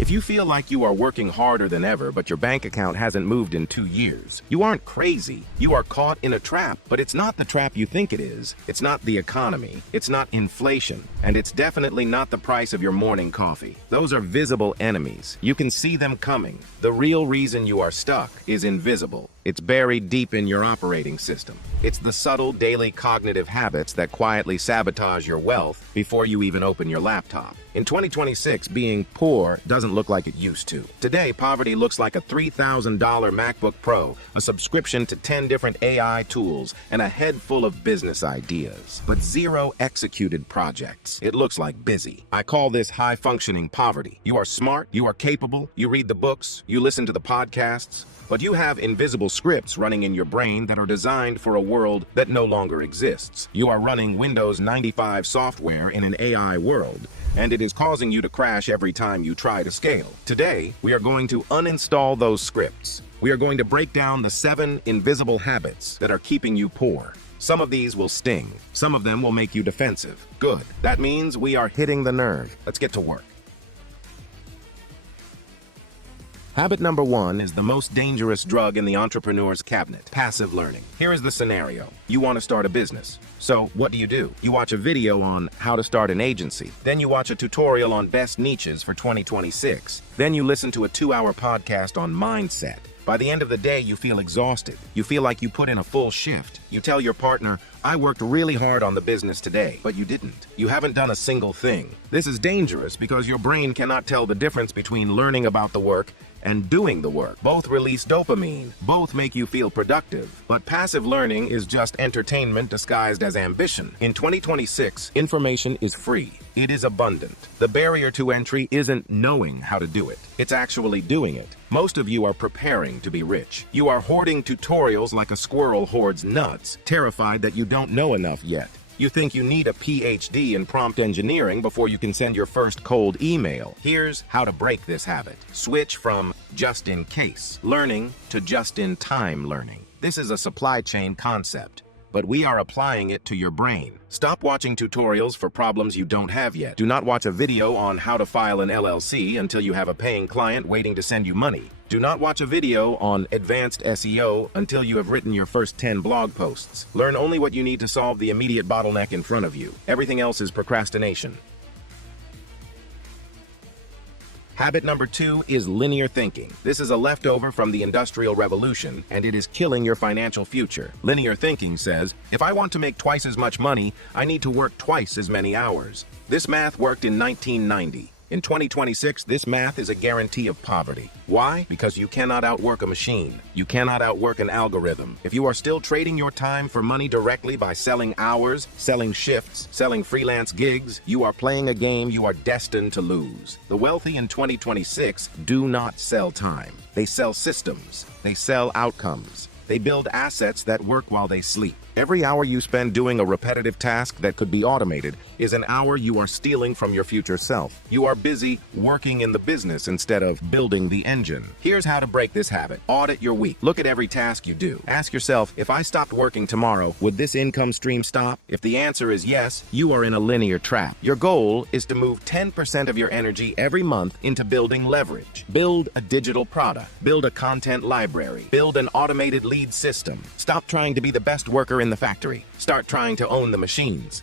If you feel like you are working harder than ever, but your bank account hasn't moved in 2 years, you aren't crazy. You are caught in a trap, but it's not the trap you think it is. It's not the economy. It's not inflation. And it's definitely not the price of your morning coffee. Those are visible enemies. You can see them coming. The real reason you are stuck is invisible. It's buried deep in your operating system. It's the subtle daily cognitive habits that quietly sabotage your wealth before you even open your laptop. In 2026, being poor doesn't look like it used to. Today, poverty looks like a $3,000 MacBook Pro, a subscription to 10 different AI tools, and a head full of business ideas, but zero executed projects. It looks like busy. I call this high-functioning poverty. You are smart, you are capable, you read the books, you listen to the podcasts, but you have invisible scripts running in your brain that are designed for a world that no longer exists. You are running Windows 95 software in an AI world, and it is causing you to crash every time you try to scale. Today, we are going to uninstall those scripts. We are going to break down the 7 invisible habits that are keeping you poor. Some of these will sting. Some of them will make you defensive. Good. That means we are hitting the nerve. Let's get to work. Habit number 1 is the most dangerous drug in the entrepreneur's cabinet: passive learning. Here is the scenario. You want to start a business. So what do? You watch a video on how to start an agency. Then you watch a tutorial on best niches for 2026. Then you listen to a 2-hour podcast on mindset. By the end of the day, you feel exhausted. You feel like you put in a full shift. You tell your partner, I worked really hard on the business today, but you didn't. You haven't done a single thing. This is dangerous because your brain cannot tell the difference between learning about the work and doing the work. Both release dopamine. Both make you feel productive. But passive learning is just entertainment disguised as ambition. In 2026, information is free. It is abundant. The barrier to entry isn't knowing how to do it. It's actually doing it. Most of you are preparing to be rich. You are hoarding tutorials like a squirrel hoards nuts, terrified that you don't know enough yet. You think you need a PhD in prompt engineering before you can send your first cold email. Here's how to break this habit. Switch from just-in-case learning to just-in-time learning. This is a supply chain concept, but we are applying it to your brain. Stop watching tutorials for problems you don't have yet. Do not watch a video on how to file an LLC until you have a paying client waiting to send you money. Do not watch a video on advanced SEO until you have written your first 10 blog posts. Learn only what you need to solve the immediate bottleneck in front of you. Everything else is procrastination. Habit number 2 is linear thinking. This is a leftover from the Industrial Revolution, and it is killing your financial future. Linear thinking says, if I want to make twice as much money, I need to work twice as many hours. This math worked in 1990. In 2026, this math is a guarantee of poverty. Why? Because you cannot outwork a machine. You cannot outwork an algorithm. If you are still trading your time for money directly by selling hours, selling shifts, selling freelance gigs, you are playing a game you are destined to lose. The wealthy in 2026 do not sell time. They sell systems. They sell outcomes. They build assets that work while they sleep. Every hour you spend doing a repetitive task that could be automated is an hour you are stealing from your future self. You are busy working in the business instead of building the engine. Here's how to break this habit. Audit your week. Look at every task you do. Ask yourself, if I stopped working tomorrow, would this income stream stop? If the answer is yes, you are in a linear trap. Your goal is to move 10% of your energy every month into building leverage. Build a digital product. Build a content library. Build an automated lead system. Stop trying to be the best worker in the factory. Start trying to own the machines.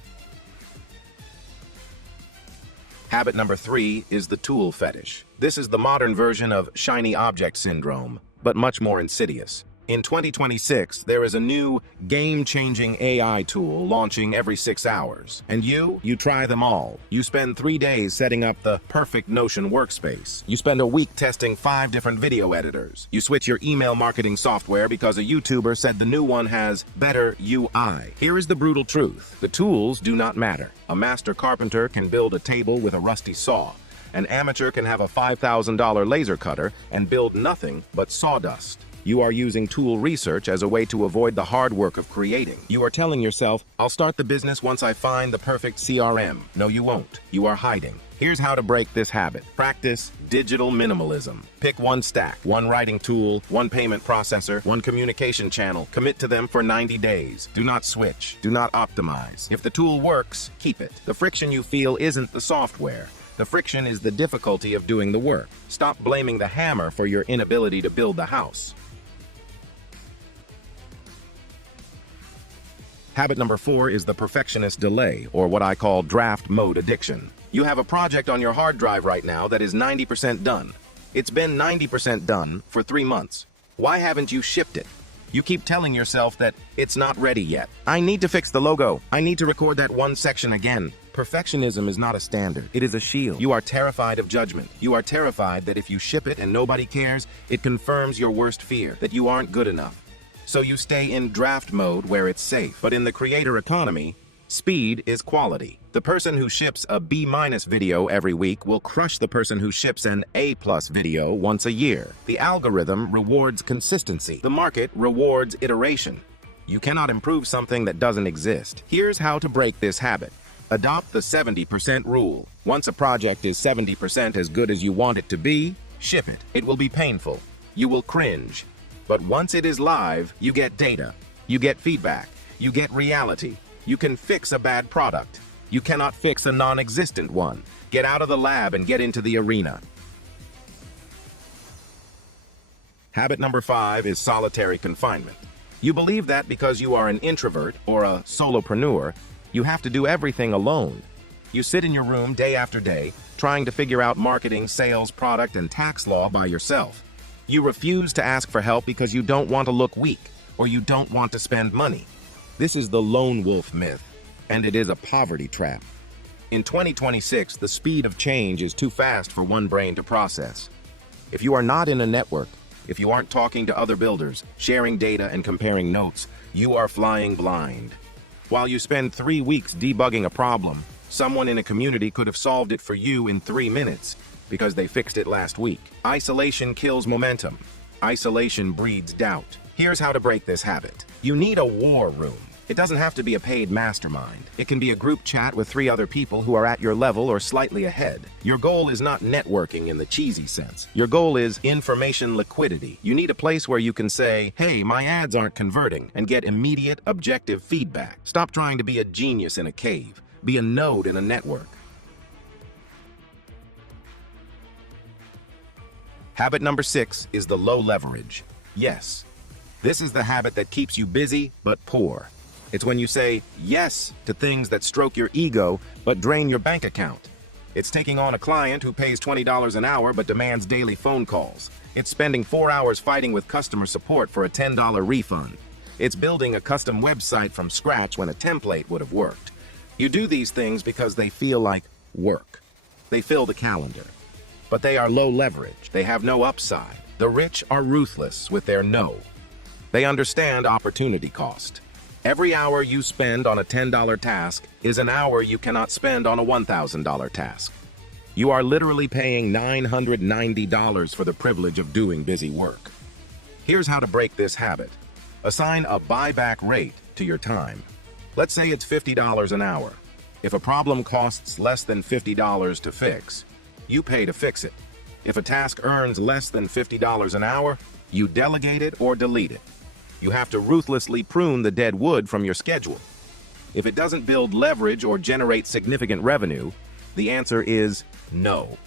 Habit number 3 is the tool fetish. This is the modern version of shiny object syndrome, but much more insidious. In 2026, there is a new game-changing AI tool launching every 6 hours. And you try them all. You spend 3 days setting up the perfect Notion workspace. You spend a week testing 5 different video editors. You switch your email marketing software because a YouTuber said the new one has better UI. Here is the brutal truth. The tools do not matter. A master carpenter can build a table with a rusty saw. An amateur can have a $5,000 laser cutter and build nothing but sawdust. You are using tool research as a way to avoid the hard work of creating. You are telling yourself, I'll start the business once I find the perfect CRM. No, you won't. You are hiding. Here's how to break this habit. Practice digital minimalism. Pick one stack, one writing tool, one payment processor, one communication channel. Commit to them for 90 days. Do not switch. Do not optimize. If the tool works, keep it. The friction you feel isn't the software. The friction is the difficulty of doing the work. Stop blaming the hammer for your inability to build the house. Habit number 4 is the perfectionist delay, or what I call draft mode addiction. You have a project on your hard drive right now that is 90% done. It's been 90% done for 3 months. Why haven't you shipped it? You keep telling yourself that it's not ready yet. I need to fix the logo. I need to record that one section again. Perfectionism is not a standard. It is a shield. You are terrified of judgment. You are terrified that if you ship it and nobody cares, it confirms your worst fear, that you aren't good enough. So you stay in draft mode where it's safe. But in the creator economy, speed is quality. The person who ships a B- video every week will crush the person who ships an A+ video once a year. The algorithm rewards consistency. The market rewards iteration. You cannot improve something that doesn't exist. Here's how to break this habit. Adopt the 70% rule. Once a project is 70% as good as you want it to be, ship it. It will be painful. You will cringe. But once it is live, you get data. You get feedback. You get reality. You can fix a bad product. You cannot fix a non-existent one. Get out of the lab and get into the arena. Habit number 5 is solitary confinement. You believe that because you are an introvert or a solopreneur, you have to do everything alone. You sit in your room day after day, trying to figure out marketing, sales, product, and tax law by yourself. You refuse to ask for help because you don't want to look weak, or you don't want to spend money. This is the lone wolf myth, and it is a poverty trap. In 2026, the speed of change is too fast for one brain to process. If you are not in a network, if you aren't talking to other builders, sharing data and comparing notes, you are flying blind. While you spend 3 weeks debugging a problem, someone in a community could have solved it for you in 3 minutes because they fixed it last week. Isolation kills momentum. Isolation breeds doubt. Here's how to break this habit. You need a war room. It doesn't have to be a paid mastermind. It can be a group chat with 3 other people who are at your level or slightly ahead. Your goal is not networking in the cheesy sense. Your goal is information liquidity. You need a place where you can say, hey, my ads aren't converting, and get immediate, objective feedback. Stop trying to be a genius in a cave. Be a node in a network. Habit number 6 is the low leverage. Yes, this is the habit that keeps you busy but poor. It's when you say yes to things that stroke your ego but drain your bank account. It's taking on a client who pays $20 an hour but demands daily phone calls. It's spending 4 hours fighting with customer support for a $10 refund. It's building a custom website from scratch when a template would have worked. You do these things because they feel like work. They fill the calendar. But they are low leverage. They have no upside. The rich are ruthless with their no. They understand opportunity cost. Every hour you spend on a $10 task is an hour you cannot spend on a $1,000 task. You are literally paying $990 for the privilege of doing busy work. Here's how to break this habit. Assign a buyback rate to your time. Let's say it's $50 an hour. If a problem costs less than $50 to fix, you pay to fix it. If a task earns less than $50 an hour, you delegate it or delete it. You have to ruthlessly prune the dead wood from your schedule. If it doesn't build leverage or generate significant revenue, the answer is no.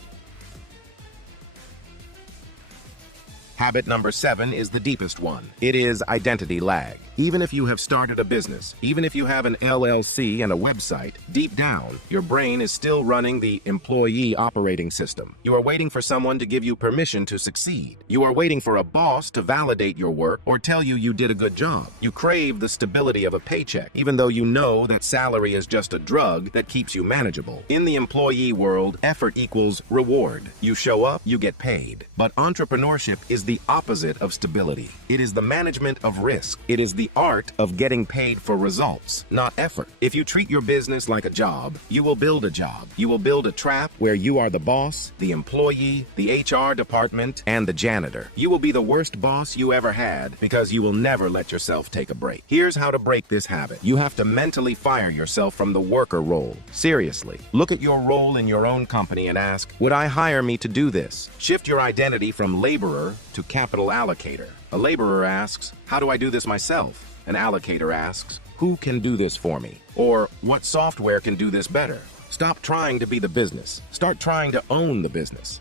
Habit number 7 is the deepest one. It is identity lag. Even if you have started a business, even if you have an LLC and a website, deep down, your brain is still running the employee operating system. You are waiting for someone to give you permission to succeed. You are waiting for a boss to validate your work or tell you you did a good job. You crave the stability of a paycheck, even though you know that salary is just a drug that keeps you manageable. In the employee world, effort equals reward. You show up, you get paid. But entrepreneurship is the opposite of stability. It is the management of risk. It is the art of getting paid for results, not effort. If you treat your business like a job, you will build a job. You will build a trap where you are the boss, the employee, the HR department, and the janitor. You will be the worst boss you ever had because you will never let yourself take a break. Here's how to break this habit. You have to mentally fire yourself from the worker role. Seriously, look at your role in your own company and ask, would I hire me to do this? Shift your identity from laborer to capital allocator. A laborer asks, how do I do this myself? An allocator asks, who can do this for me? Or what software can do this better? Stop trying to be the business. Start trying to own the business.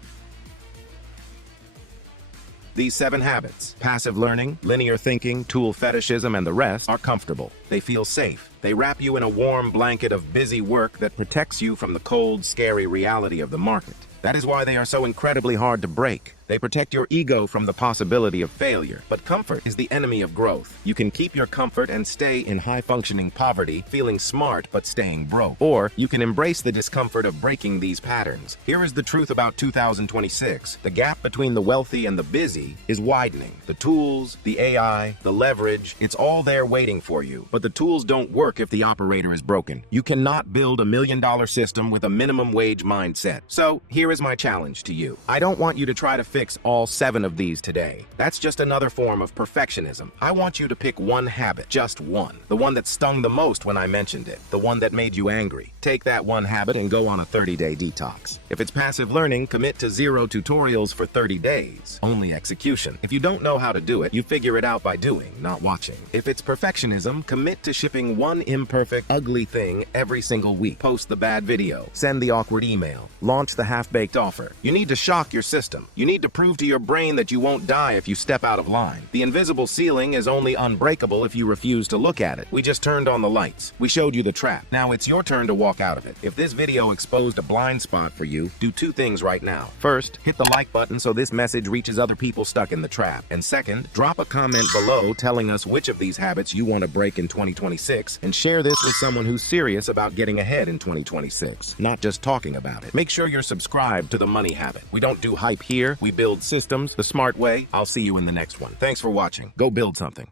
These 7 habits, passive learning, linear thinking, tool fetishism, and the rest, are comfortable. They feel safe. They wrap you in a warm blanket of busy work that protects you from the cold, scary reality of the market. That is why they are so incredibly hard to break. They protect your ego from the possibility of failure. But comfort is the enemy of growth. You can keep your comfort and stay in high-functioning poverty, feeling smart but staying broke. Or you can embrace the discomfort of breaking these patterns. Here is the truth about 2026. The gap between the wealthy and the busy is widening. The tools, the AI, the leverage, it's all there waiting for you. But the tools don't work if the operator is broken. You cannot build a $1,000,000 system with a minimum wage mindset. So here is my challenge to you. I don't want you to try to fix all 7 of these today. That's just another form of perfectionism. I want you to pick one habit, just one. The one that stung the most when I mentioned it. The one that made you angry. Take that one habit and go on a 30-day detox. If it's passive learning, commit to 0 tutorials for 30 days. Only execution. If you don't know how to do it, you figure it out by doing, not watching. If it's perfectionism, commit to shipping one imperfect, ugly thing every single week. Post the bad video. Send the awkward email. Launch the half-baked offer. You need to shock your system. You need to prove to your brain that you won't die if you step out of line. The invisible ceiling is only unbreakable if you refuse to look at it. We just turned on the lights. We showed you the trap. Now it's your turn to walk out of it. If this video exposed a blind spot for you, do 2 things right now. First, hit the like button so this message reaches other people stuck in the trap. And second, drop a comment below telling us which of these habits you want to break in 2026, and share this with someone who's serious about getting ahead in 2026, not just talking about it. Make sure you're subscribed to The Money Habit. We don't do hype here. We build systems the smart way. I'll see you in the next one. Thanks for watching. Go build something.